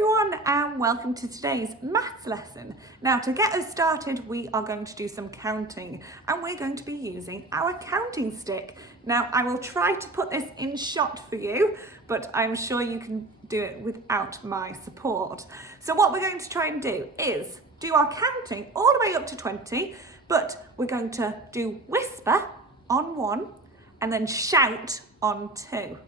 everyone and welcome to today's maths lesson. Now to get us started we are going to do some counting and we're going to be using our counting stick. Now I will try to put this in shot for you but I'm sure you can do it without my support. So what we're going to try and do is do our counting all the way up to 20 but we're going to do whisper on 1 and then shout on 2.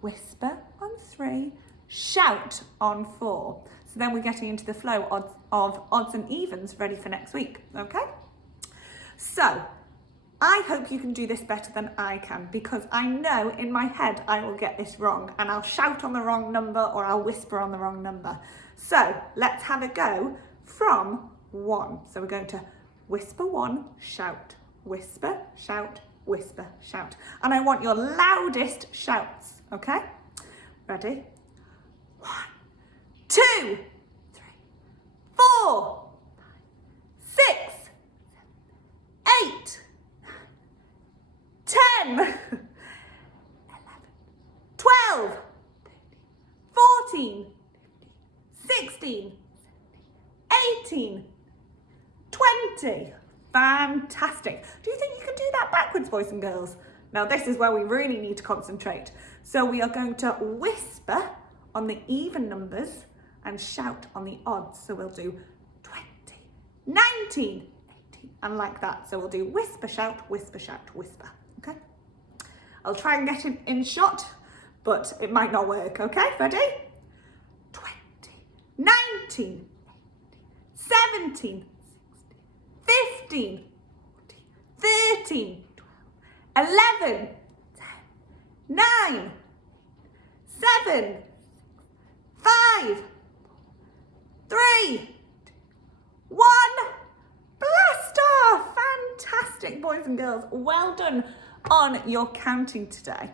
Whisper on 3, shout on 4. So then we're getting into the flow of odds and evens ready for next week, okay? So I hope you can do this better than I can because I know in my head I will get this wrong and I'll shout on the wrong number or I'll whisper on the wrong number. So let's have a go from 1. So we're going to whisper 1, shout, whisper, shout, whisper, shout. And I want your loudest shouts, okay? Ready? 1, 2, 3, 4, 5, 6, 8, 10, 11, 12, 14, 16, 18, 20. Fantastic. Do you think you can do that backwards, boys and girls? Now this is where we really need to concentrate. So we are going to whisper on the even numbers and shout on the odds. So we'll do 20, 19, 18, and like that. So we'll do whisper, shout, whisper, shout, whisper, okay? I'll try and get it in shot, but it might not work, okay? Ready? 20, 19, 17, 15, 14, 13, 12, 11, 10, 9, 7, 5, 3, 1, blast off! Fantastic, boys and girls. Well done on your counting today.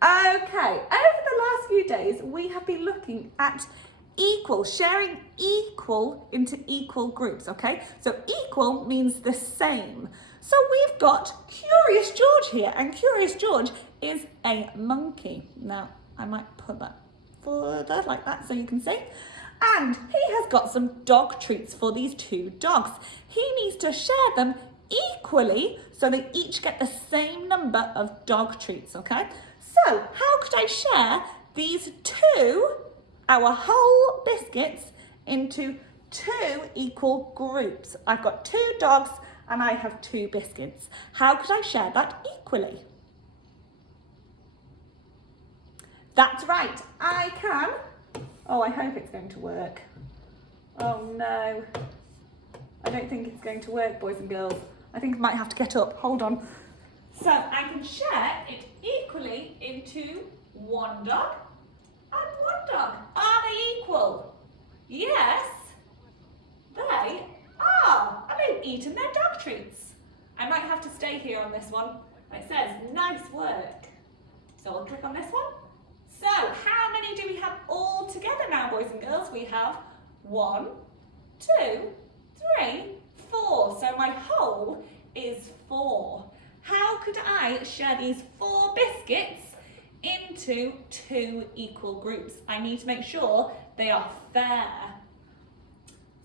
Okay, over the last few days, we have been looking at equal, sharing equal into equal groups, okay? So equal means the same. So we've got Curious George here, and Curious George is a monkey. Now, I might put that further like that so you can see. And he has got some dog treats for these two dogs. He needs to share them equally so they each get the same number of dog treats, okay? So how could I share these two, our whole biscuits, into 2 equal groups? I've got 2 dogs and I have 2 biscuits. How could I share that equally? That's right, I can. Oh, I hope it's going to work. Oh no, I don't think it's going to work, boys and girls. I think I might have to get up, hold on. So I can share it equally into 1 dog and 1 dog. Are they equal? Yes, they are. And they've eaten their dog treats. I might have to stay here on this one. It says, nice work. So I'll click on this one. So how many do we have all together now, boys and girls? We have 1, 2, 3, 4. So my whole is 4. How could I share these 4 biscuits into 2 equal groups? I need to make sure they are fair.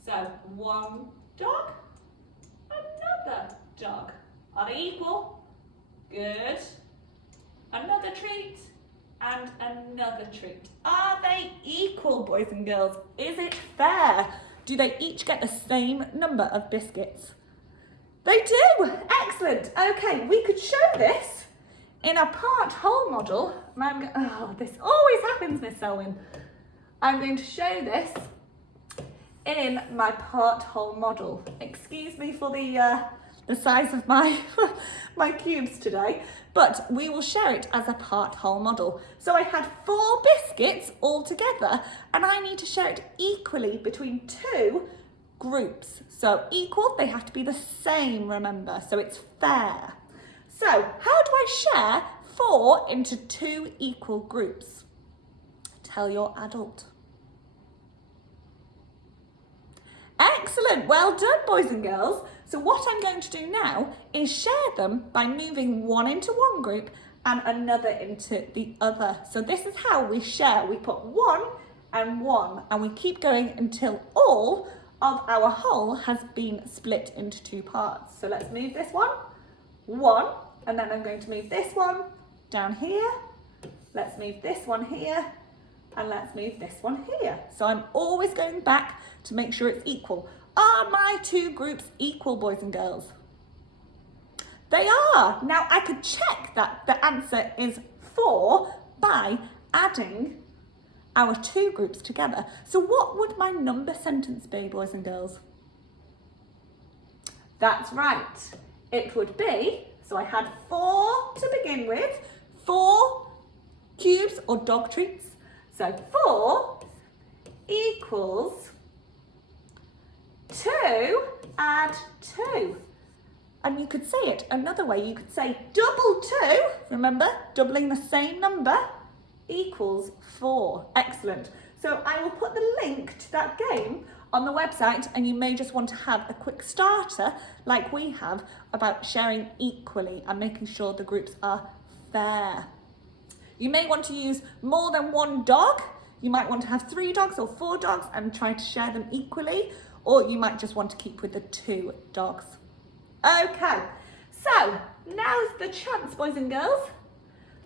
So 1 dog, another dog. Are they equal? Good. Another treat and another treat. Are they equal, boys and girls? Is it fair? Do they each get the same number of biscuits? They do. Excellent. Okay, we could show this in a part-whole model. Oh, this always happens, Miss Selwyn. I'm going to show this in my part-whole model. Excuse me for the size of my my cubes today, but we will share it as a part-whole model. So I had 4 biscuits all together, and I need to share it equally between 2 groups. So equal, they have to be the same, remember, so it's fair. So how do I share 4 into 2 equal groups? Tell your adult. Excellent, well done, boys and girls. So what I'm going to do now is share them by moving 1 into one group and another into the other. So this is how we share. We put 1 and 1. And we keep going until all of our whole has been split into 2 parts. So let's move this one, 1, and then I'm going to move this one down here. Let's move this one here, and let's move this one here. So I'm always going back to make sure it's equal. Are my 2 groups equal, boys and girls? They are. Now I could check that the answer is 4 by adding our 2 groups together. So what would my number sentence be, boys and girls? That's right. It would be, so I had 4 to begin with, 4 cubes or dog treats. So 4 equals 2 add 2. And you could say it another way. You could say double 2, remember, doubling the same number, equals 4. Excellent. So I will put the link to that game on the website, and you may just want to have a quick starter like we have about sharing equally and making sure the groups are fair. You may want to use more than 1 dog. You might want to have 3 dogs or 4 dogs and try to share them equally, or you might just want to keep with the 2 dogs. Okay, so now's the chance, boys and girls,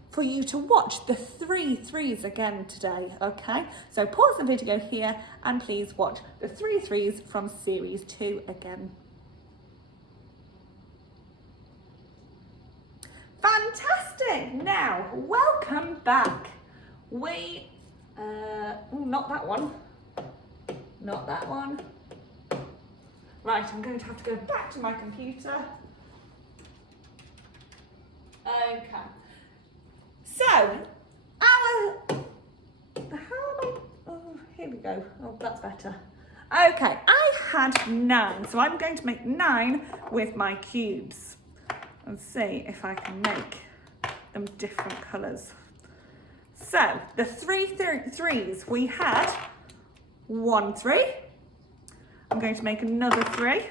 for you to watch the 3 threes again today, okay? So pause the video here and please watch the 3 threes from series 2 again. Fantastic! Now, welcome back. Not that one. Not that one. Right, I'm going to have to go back to my computer. Okay. So, here we go. Oh, that's better. Okay, I had 9, so I'm going to make 9 with my cubes. And see if I can make them different colours. So, the 3 threes, we had 1 3. I'm going to make another 3.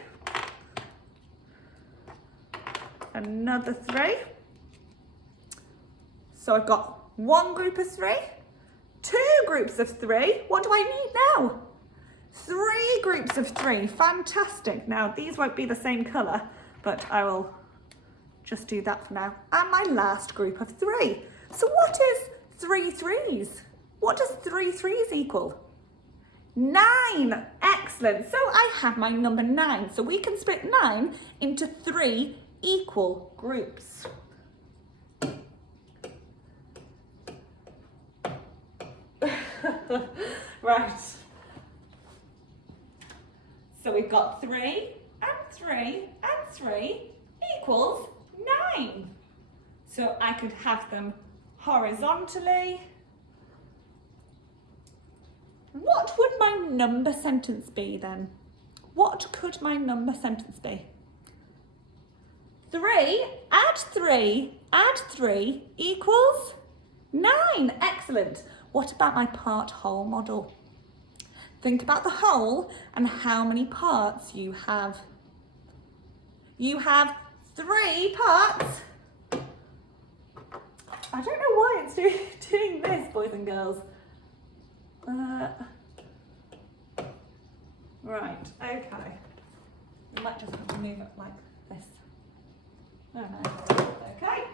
Another 3. So I've got 1 group of 3, 2 groups of 3. What do I need now? 3 groups of 3. Fantastic. Now these won't be the same colour, but I will just do that for now. And my last group of 3. So what is 3 threes? What does 3 threes equal? 9. Excellent. So I have my number 9. So we can split 9 into 3 equal groups. Right. So we've got 3 and 3 and 3 equals 9. So I could have them horizontally. What would my number sentence be then? What could my number sentence be? 3 add 3 add 3 equals 9. Excellent. What about my part-whole model? Think about the whole and how many parts you have. You have 3 parts. I don't know why it's doing this, boys and girls. Right, okay. You might just have to move it like this. Oh no. Okay.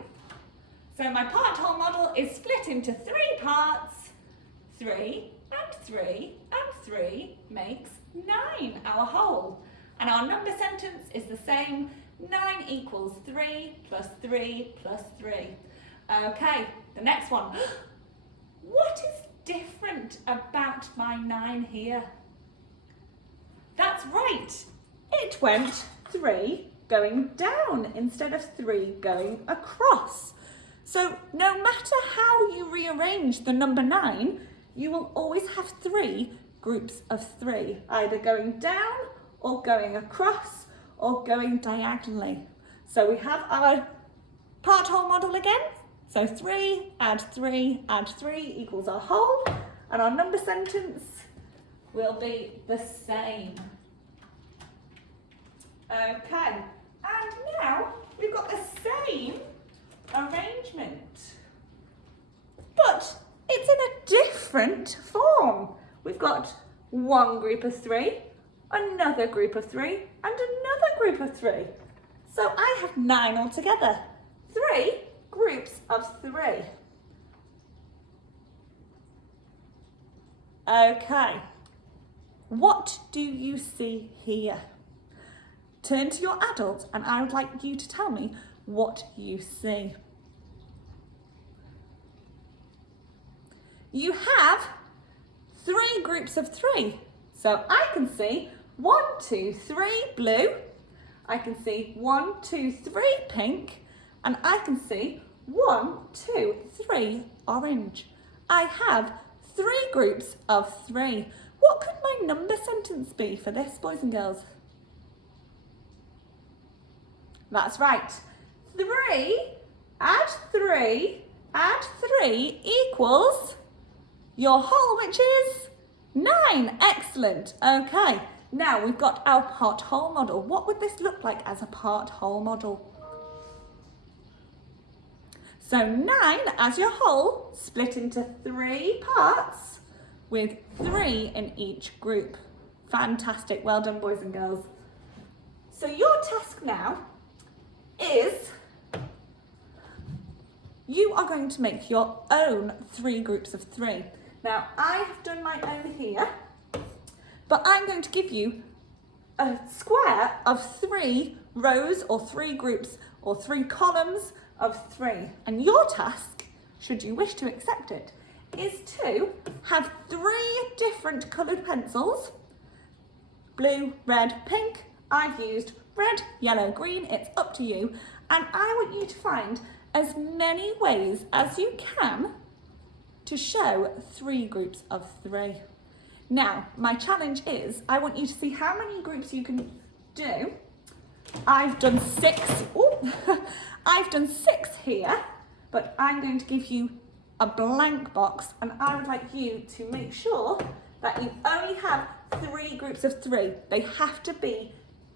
So my part-whole model is split into 3 parts. 3 and 3 and 3 makes 9, our whole. And our number sentence is the same. 9 equals 3 plus 3 plus 3. Okay, the next one. What is different about my 9 here? That's right. It went 3 going down instead of 3 going across. So no matter how you rearrange the number 9, you will always have 3 groups of 3, either going down or going across or going diagonally. So we have our part-whole model again. So 3 add 3 add 3 equals our whole, and our number sentence will be the same. Okay, and now we've got the same arrangement, but it's in a different form. we've got one group of 3, another group of 3, and another group of 3. So I have 9 altogether. 3 groups of 3. Okay, what do you see here? Turn to your adult and I would like you to tell me what you see. You have 3 groups of 3. So I can see 1, 2, 3 blue, I can see 1, 2, 3 pink, and I can see 1, 2, 3 orange. I have 3 groups of 3. What could my number sentence be for this, boys and girls? That's right. 3 add 3 add 3 equals your whole, which is 9. Excellent. Okay, now we've got our part-whole model. What would this look like as a part-whole model? So 9 as your whole split into 3 parts with 3 in each group. Fantastic. Well done, boys and girls. So your task now is you are going to make your own 3 groups of 3. Now, I have done my own here, but I'm going to give you a square of 3 rows or 3 groups or 3 columns of 3. And your task, should you wish to accept it, is to have 3 different coloured pencils, blue, red, pink. I've used red, yellow, green, it's up to you. And I want you to find as many ways as you can to show 3 groups of 3. Now, my challenge is, I want you to see how many groups you can do. I've done 6, I've done 6 here, but I'm going to give you a blank box and I would like you to make sure that you only have 3 groups of 3. They have to be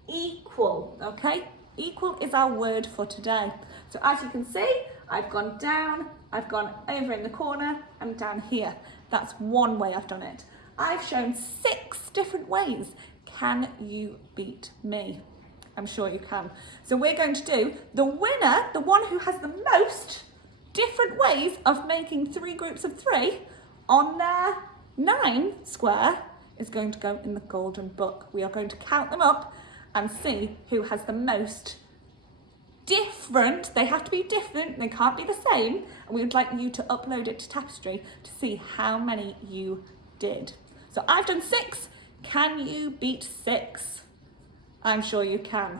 equal, okay? Equal is our word for today. So as you can see, I've gone down, I've gone over in the corner and down here. That's one way I've done it. I've shown 6 different ways. Can you beat me? I'm sure you can. So we're going to do the winner, the one who has the most different ways of making 3 groups of 3 on their 9 square is going to go in the golden book. We are going to count them up and see who has the most different. They have to be different, they can't be the same. And we would like you to upload it to Tapestry to see how many you did. So I've done 6. Can you beat 6? I'm sure you can.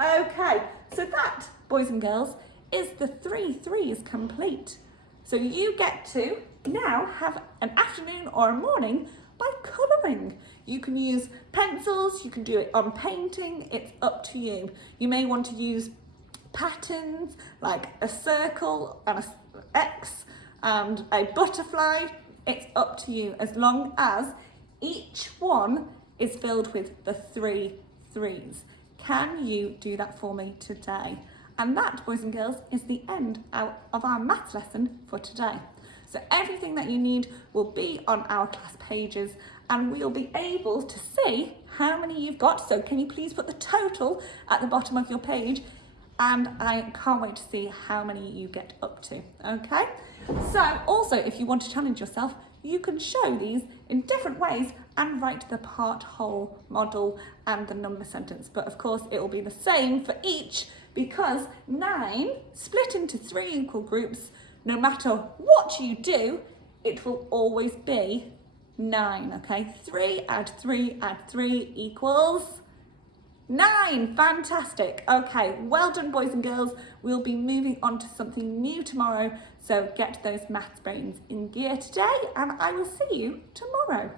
Okay, so that, boys and girls, is the 3 threes complete. So you get to now have an afternoon or a morning by colouring. You can use pencils, you can do it on painting, it's up to you. You may want to use patterns like a circle and an X and a butterfly. It's up to you as long as each one is filled with the 3 threes. Can you do that for me today? And that, boys and girls, is the end of our maths lesson for today. So everything that you need will be on our class pages and we'll be able to see how many you've got. So can you please put the total at the bottom of your page? And I can't wait to see how many you get up to, okay? So also, if you want to challenge yourself, you can show these in different ways and write the part-whole model and the number sentence. But of course, it will be the same for each because 9 split into 3 equal groups. No matter what you do, it will always be 9, okay? 3 add 3 add 3 equals 9. Fantastic. Okay, well done, boys and girls. We'll be moving on to something new tomorrow. So get those maths brains in gear today and I will see you tomorrow.